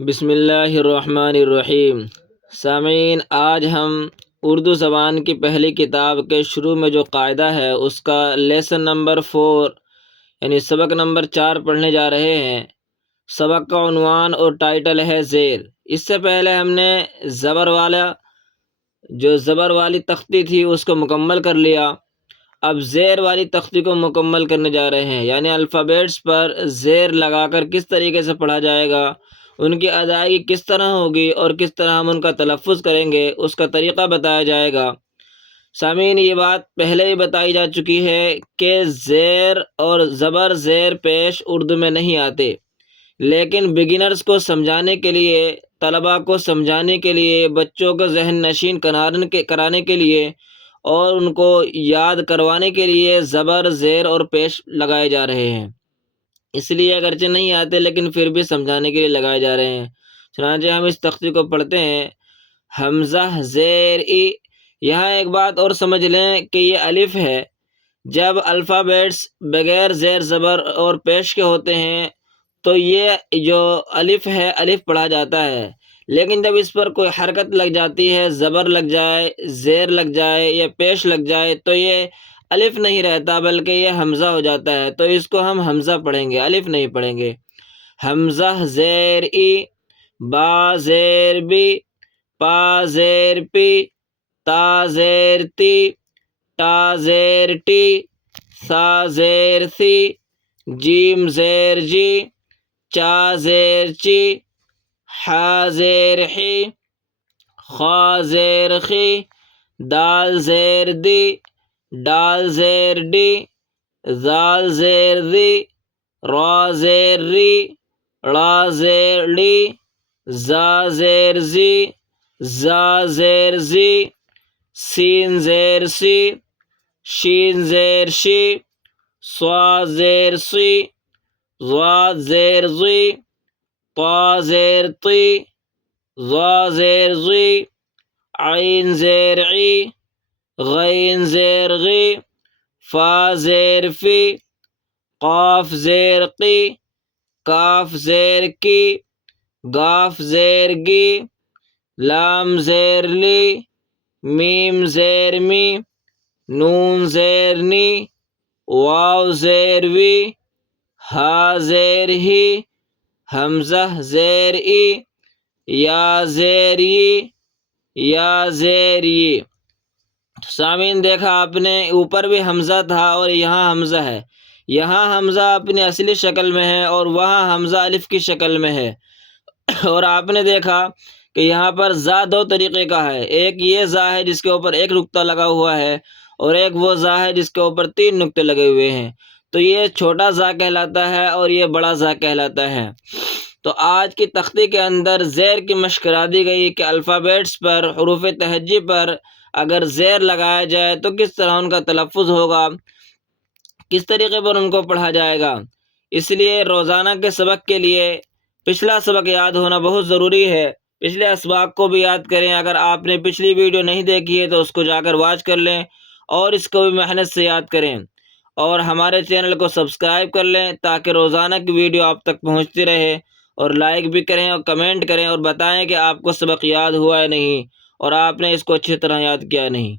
بسم اللہ الرحمن الرحیم۔ سامعین، آج ہم اردو زبان کی پہلی کتاب کے شروع میں جو قاعدہ ہے اس کا لیسن نمبر 4 یعنی سبق نمبر 4 پڑھنے جا رہے ہیں۔ سبق کا عنوان اور ٹائٹل ہے زیر۔ اس سے پہلے ہم نے زبر والی تختی تھی اس کو مکمل کر لیا۔ اب زیر والی تختی کو مکمل کرنے جا رہے ہیں، یعنی الفابیٹس پر زیر لگا کر کس طریقے سے پڑھا جائے گا، ان کی ادائیگی کس طرح ہوگی اور کس طرح ہم ان کا تلفظ کریں گے، اس کا طریقہ بتایا جائے گا۔ سامعین، یہ بات پہلے ہی بتائی جا چکی ہے کہ زیر اور زبر زیر پیش اردو میں نہیں آتے، لیکن بگنرز کو سمجھانے کے لیے، طلباء کو سمجھانے کے لیے، بچوں کو ذہن نشین کرانے کے لیے اور ان کو یاد کروانے کے لیے زبر زیر اور پیش لگائے جا رہے ہیں۔ اس لیے اگرچہ نہیں آتے لیکن پھر بھی سمجھانے کے لیے لگائے جا رہے ہیں۔ چنانچہ ہم اس تختی کو پڑھتے ہیں۔ حمزہ زیر ای۔ یہاں ایک بات اور سمجھ لیں کہ یہ الف ہے۔ جب الفابیٹس بغیر زیر زبر اور پیش کے ہوتے ہیں تو یہ جو الف ہے الف پڑھا جاتا ہے، لیکن جب اس پر کوئی حرکت لگ جاتی ہے، زبر لگ جائے، زیر لگ جائے یا پیش لگ جائے تو یہ الف نہیں رہتا بلکہ یہ حمزہ ہو جاتا ہے، تو اس کو ہم حمزہ پڑھیں گے، الف نہیں پڑھیں گے۔ حمزہ زیر ای، با زیر بی، پا زیر پی، تا زیر تی، ٹا زیر ٹی، ثا زیر ثی، جیم زیر جی، چا زیر چی، حا زیر حی، خا زیر خی، دال زیر دی، ڈال زیر ڈی، زال زیر ذی، را زیر ری، ڑا زیر ڑی، زا زیر زی، زا زیر زی، سین زیر سی، شین زیر شی، صاد زیر سی، ضاد زیر ضی، طا زیر طی، ظا زیر ظی، عین زیر عی، غین زیر غی، فا زیر فی، قاف زیر قی، کاف زیر کی، گاف زیر گی، لام زیر لی، میم زیر می، نون زیر نی، واو زیر وی، ہا زیر ہی، حمزہ زیر ای، یا زیر ی، یا زیر ی۔ سامعین، دیکھا آپ نے اوپر بھی حمزہ تھا اور یہاں حمزہ ہے۔ یہاں حمزہ اپنی اصلی شکل میں ہے اور وہاں حمزہ الف کی شکل میں ہے۔ اور آپ نے دیکھا کہ یہاں پر زا دو طریقے کا ہے، ایک یہ زا ہے جس کے اوپر ایک نقطہ لگا ہوا ہے اور ایک وہ زا ہے جس کے اوپر 3 نقطے لگے ہوئے ہیں، تو یہ چھوٹا زا کہلاتا ہے اور یہ بڑا زا کہلاتا ہے۔ تو آج کی تختی کے اندر زیر کی مشق کرا دی گئی کہ الفابیٹس پر، حروف تہجی پر اگر زیر لگایا جائے تو کس طرح ان کا تلفظ ہوگا، کس طریقے پر ان کو پڑھا جائے گا۔ اس لیے روزانہ کے سبق کے لیے پچھلا سبق یاد ہونا بہت ضروری ہے۔ پچھلے اسباق کو بھی یاد کریں۔ اگر آپ نے پچھلی ویڈیو نہیں دیکھی ہے تو اس کو جا کر واچ کر لیں اور اس کو بھی محنت سے یاد کریں، اور ہمارے چینل کو سبسکرائب کر لیں تاکہ روزانہ کی ویڈیو آپ تک پہنچتی رہے، اور لائک بھی کریں اور کمنٹ کریں اور بتائیں کہ آپ کو سبق یاد ہوا ہے نہیں اور آپ نے اس کو اچھی طرح یاد کیا نہیں۔